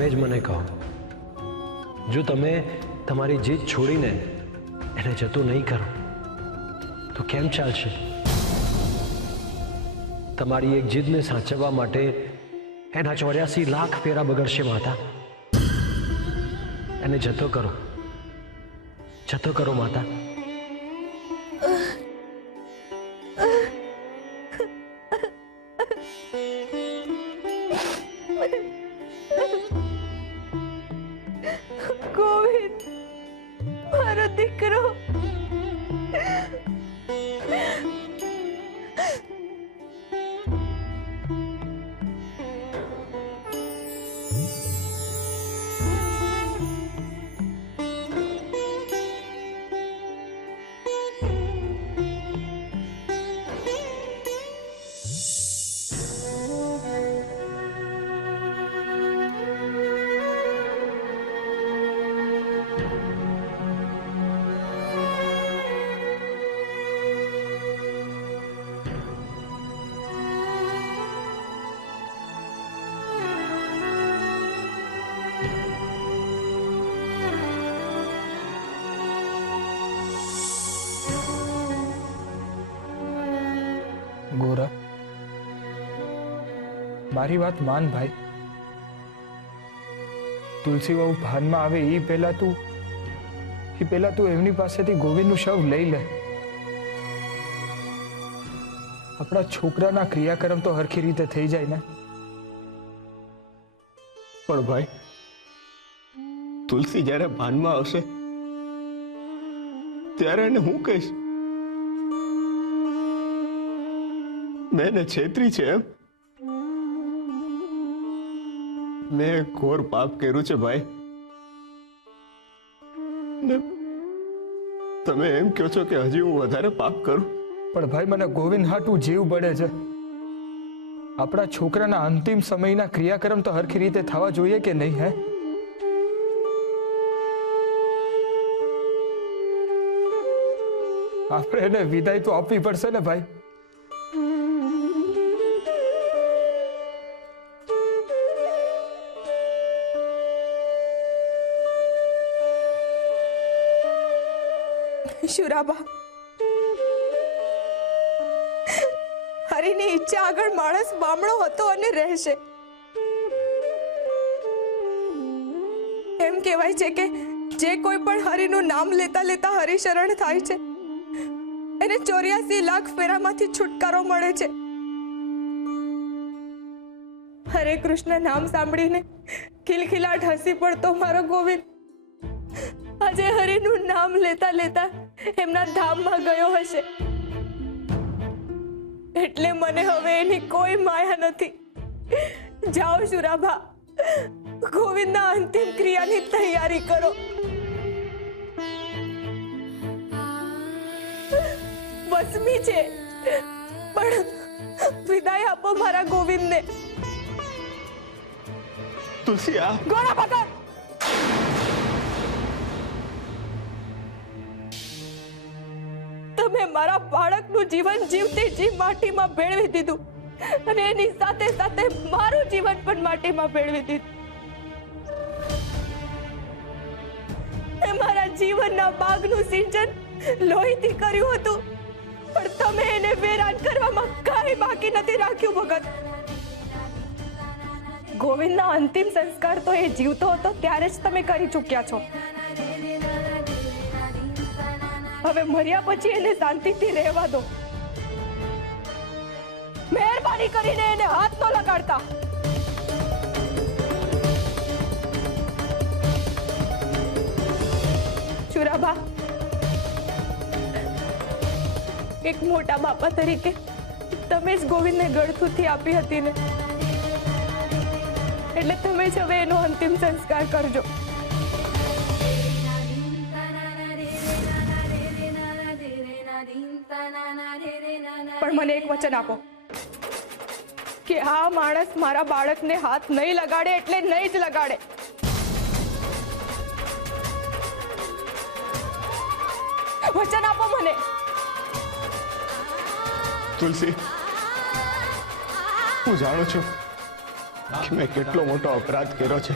તમે જ મને કહો, જો તમે તમારી જીદ છોડીને એને જતું નહીં કરો તો કેમ ચાલશે? તમારી એક જીદને સાચવવા માટે એના 84 લાખ ફેરા બગડશે માતા. એને જતો કરો માતા. ગોવિંદ, મારો દીકરો. ગોરા, મારી વાત માન ભાઈ. તુલસી વહુ ભાનમાં આવે એ પહેલા તું એમની પાસેથી ગોવિંદનું શવ લઈ લે. આપણા છોકરાના ક્રિયાકર્મ તો હરખી રીતે થઈ જાય ને. પણ ભાઈ, તુલસી જ્યારે ભાનમાં આવશે ત્યારે એને હું કહીશ? મેં એને છેતરી છે એમ? મેં ઘોર પાપ કર્યું છે ભાઈ. ને તમે એમ કહો છો કે હજી હું વધારે પાપ કરું? પણ ભાઈ, મને ગોવિંદ હાટું જીવ બળે છે. આપણા છોકરાના અંતિમ સમયના ક્રિયાકર્મ તો હરખી રીતે થવા જોઈએ કે નહીં? હે, આપણે એને વિદાય તો આપવી પડશે ને ભાઈ. શુરાબા, હરિની ઈચ્છા આગળ માણસ બામણો હતો અને રહેશે. એમ કહેવાય છે કે જે કોઈ પણ હરિનું નામ લેતા લેતા હરિશરણ થાય છે એને 84 લાખ ફેરામાંથી છુટકારો મળે છે. હરે કૃષ્ણ નામ સાંભળીને ખિલખિલાટ હસી પડતો મારો ગોવિંદ આજે હરિનું નામ લેતા લેતા એમના ધામમાં ગયો હશે. એટલે મને હવે એની કોઈ માયા નથી. જાઓ શુરાભા, ગોવિંદના અંતિમ ક્રિયાની તૈયારી કરો. વસમી છે પણ વિદાય આપો મારા ગોવિંદને. તુલસી, આ ગોળા પકડ. તમે મારા બાળકનું જીવન જીવતી જીવ માટીમાં ભેળવી દીધું અને એની સાથે સાથે મારું જીવન પણ માટીમાં ભેળવી દીધું. મારા જીવનના બાગનું સિંચન લોહીથી કર્યું હતું, પણ તમે એને વેરાન કરવામાં કાંઈ બાકી નથી રાખ્યું ભગત. ગોવિંદના અંતિમ સંસ્કાર તો એ જીવતો હતો ત્યારે જ તમે કરી ચૂક્યા છો. હવે મર્યા પછી એને શાંતિથી રહેવા દો. મહેરબાની કરીને એને હાથ ન લગાડતા. શુરાભા, એક મોટા બાપા તરીકે તમે જ ગોવિંદને ગળથુથી આપી હતી ને, એટલે તમે જ હવે એનો અંતિમ સંસ્કાર કરજો. પણ મને એક વચન આપો કે આ માણસ મારા બાળકને હાથ નહીં લગાડે એટલે નહીં જ લગાડે. વચન આપો મને. તુલસી, હું જાણું છું કે મેં કેટલો મોટો અપરાધ કર્યો છે.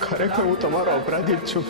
ખરેખર હું તમારો અપરાધી જ છું.